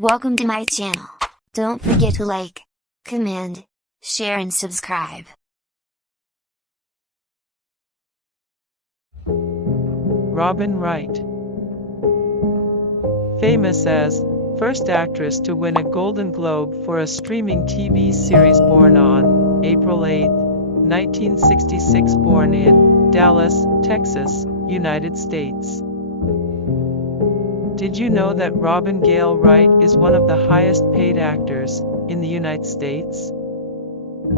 Welcome to my channel. Don't forget to like, comment, share and subscribe. Robin Wright. Famous as first actress to win a Golden Globe for a streaming TV series, born on April 8, 1966, born in Dallas, Texas, United States. Did you know that Robin Gail Wright is one of the highest paid actors in the United States?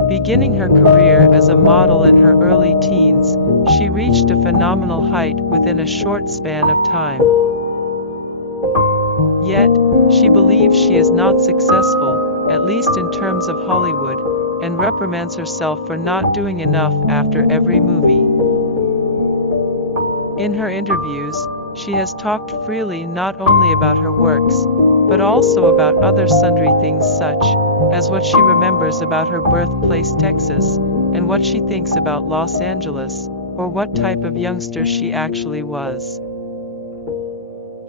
Beginning her career as a model in her early teens, she reached a phenomenal height within a short span of time. Yet, she believes she is not successful, at least in terms of Hollywood, and reprimands herself for not doing enough after every movie. In her interviews, she has talked freely not only about her works, but also about other sundry things, such as what she remembers about her birthplace Texas, and what she thinks about Los Angeles, or what type of youngster she actually was.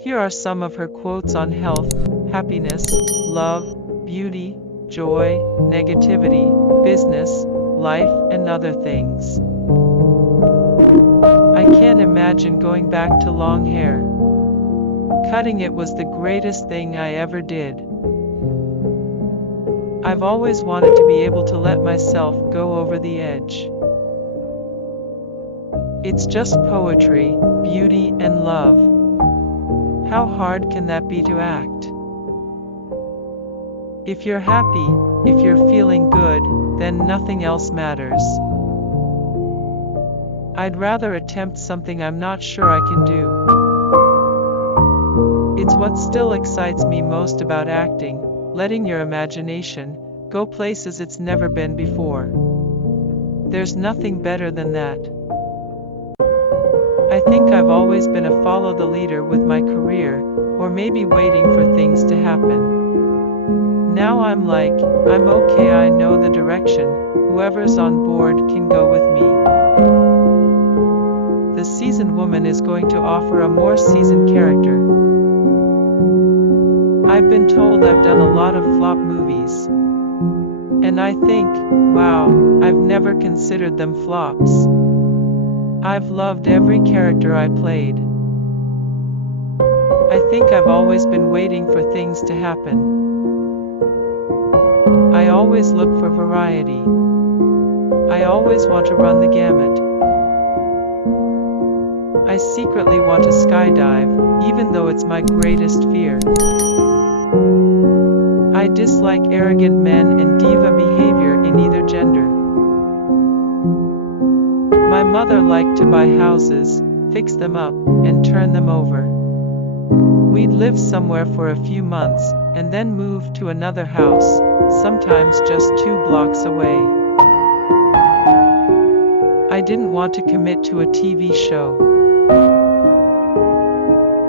Here are some of her quotes on health, happiness, love, beauty, joy, negativity, business, life, and other things. I can't imagine going back to long hair. Cutting it was the greatest thing I ever did. I've always wanted to be able to let myself go over the edge. It's just poetry, beauty, and love. How hard can that be to act? If you're happy, if you're feeling good, then nothing else matters. I'd rather attempt something I'm not sure I can do. It's what still excites me most about acting, letting your imagination go places it's never been before. There's nothing better than that. I think I've always been a follow the leader with my career, or maybe waiting for things to happen. Now I'm like, I'm okay, I know the direction, whoever's on board can go with me. The seasoned woman is going to offer a more seasoned character. I've been told I've done a lot of flop movies. And I think, wow, I've never considered them flops. I've loved every character I played. I think I've always been waiting for things to happen. I always look for variety. I always want to run the gamut. I secretly want to skydive, even though it's my greatest fear. I dislike arrogant men and diva behavior in either gender. My mother liked to buy houses, fix them up, and turn them over. We'd live somewhere for a few months, and then move to another house, sometimes just 2 blocks away. I didn't want to commit to a TV show.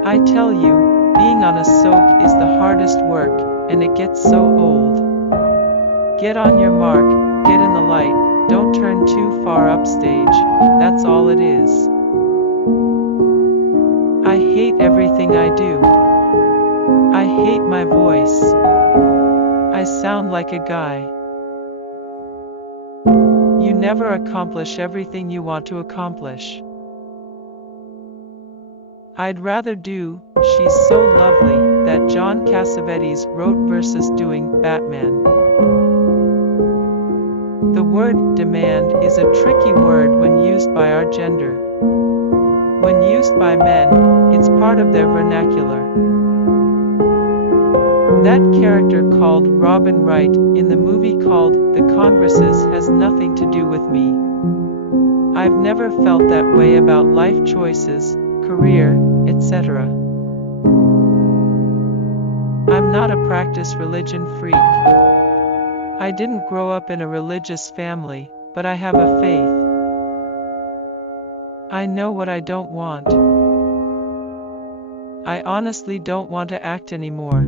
I tell you, being on a soap is the hardest work, and it gets so old. Get on your mark, get in the light, don't turn too far upstage, that's all it is. I hate everything I do. I hate my voice. I sound like a guy. You never accomplish everything you want to accomplish. I'd rather do She's So Lovely that John Cassavetes wrote versus doing Batman. The word demand is a tricky word when used by our gender. When used by men, it's part of their vernacular. That character called Robin Wright in the movie called The Congresses has nothing to do with me. I've never felt that way about life choices, career, etc. I'm not a practice religion freak. I didn't grow up in a religious family, but I have a faith. I know what I don't want. I honestly don't want to act anymore.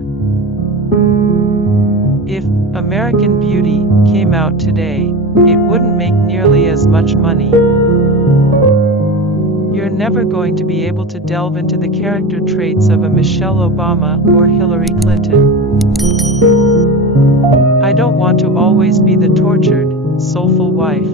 If American Beauty came out today, it wouldn't make nearly as much money. You're never going to be able to delve into the character traits of a Michelle Obama or Hillary Clinton. I don't want to always be the tortured, soulful wife.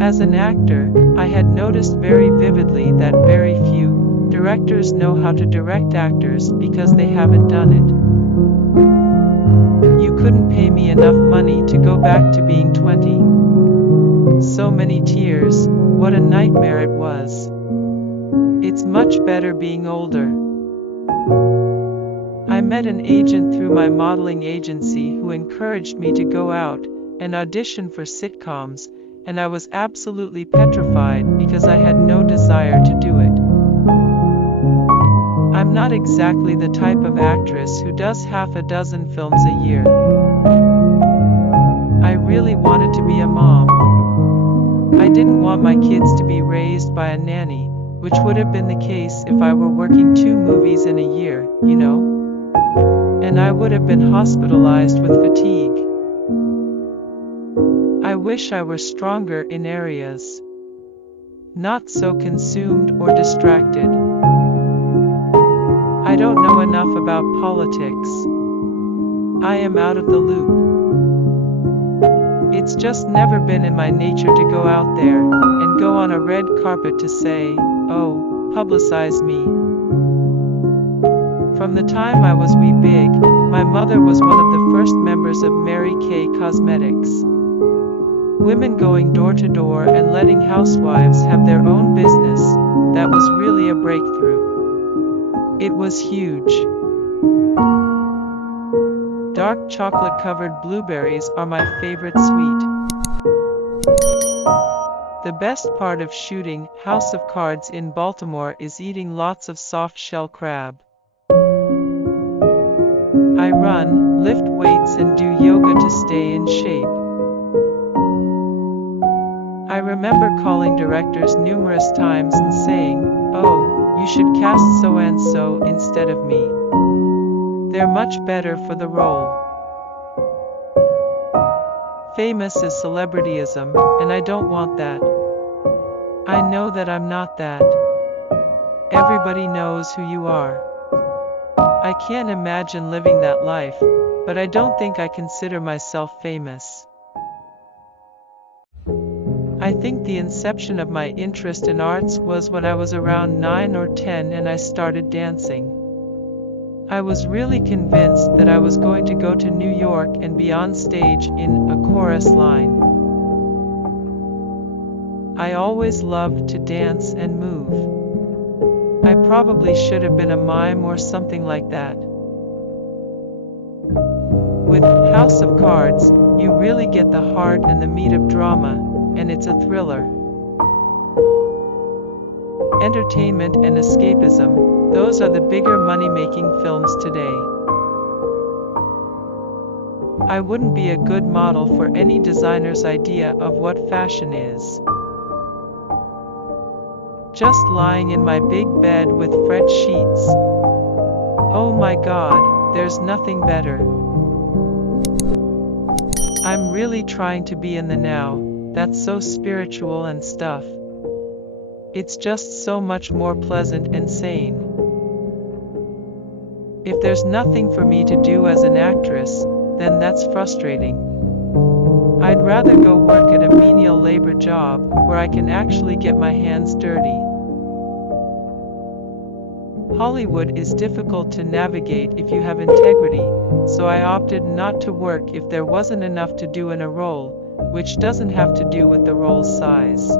As an actor, I had noticed very vividly that very few directors know how to direct actors because they haven't done it. You couldn't pay me enough money to go back to being 20. So many tears, what a nightmare it was. It's much better being older. I met an agent through my modeling agency who encouraged me to go out and audition for sitcoms, and I was absolutely petrified because I had no desire to do it. I'm not exactly the type of actress who does half a dozen films a year. I really wanted to be a mom. I didn't want my kids to be raised by a nanny, which would have been the case if I were working 2 movies in a year, you know? And I would have been hospitalized with fatigue. I wish I were stronger in areas. Not so consumed or distracted. I don't know enough about politics. I am out of the loop. It's just never been in my nature to go out there and go on a red carpet to say, oh, publicize me. From the time I was wee big, my mother was one of the first members of Mary Kay Cosmetics. Women going door to door and letting housewives have their own business, that was really a breakthrough. It was huge. Dark chocolate-covered blueberries are my favorite sweet. The best part of shooting House of Cards in Baltimore is eating lots of soft-shell crab. I run, lift weights and do yoga to stay in shape. I remember calling directors numerous times and saying, oh, you should cast so-and-so instead of me. They're much better for the role. Famous is celebrityism, and I don't want that. I know that I'm not that. Everybody knows who you are. I can't imagine living that life, but I don't think I consider myself famous. I think the inception of my interest in arts was when I was around 9 or 10 and I started dancing. I was really convinced that I was going to go to New York and be on stage in a chorus line. I always loved to dance and move. I probably should have been a mime or something like that. With House of Cards, you really get the heart and the meat of drama, and it's a thriller. Entertainment and escapism, those are the bigger money-making films today. I wouldn't be a good model for any designer's idea of what fashion is. Just lying in my big bed with fret sheets. Oh my God, there's nothing better. I'm really trying to be in the now, that's so spiritual and stuff. It's just so much more pleasant and sane. If there's nothing for me to do as an actress, then that's frustrating. I'd rather go work at a menial labor job, where I can actually get my hands dirty. Hollywood is difficult to navigate if you have integrity, so I opted not to work if there wasn't enough to do in a role, which doesn't have to do with the role's size.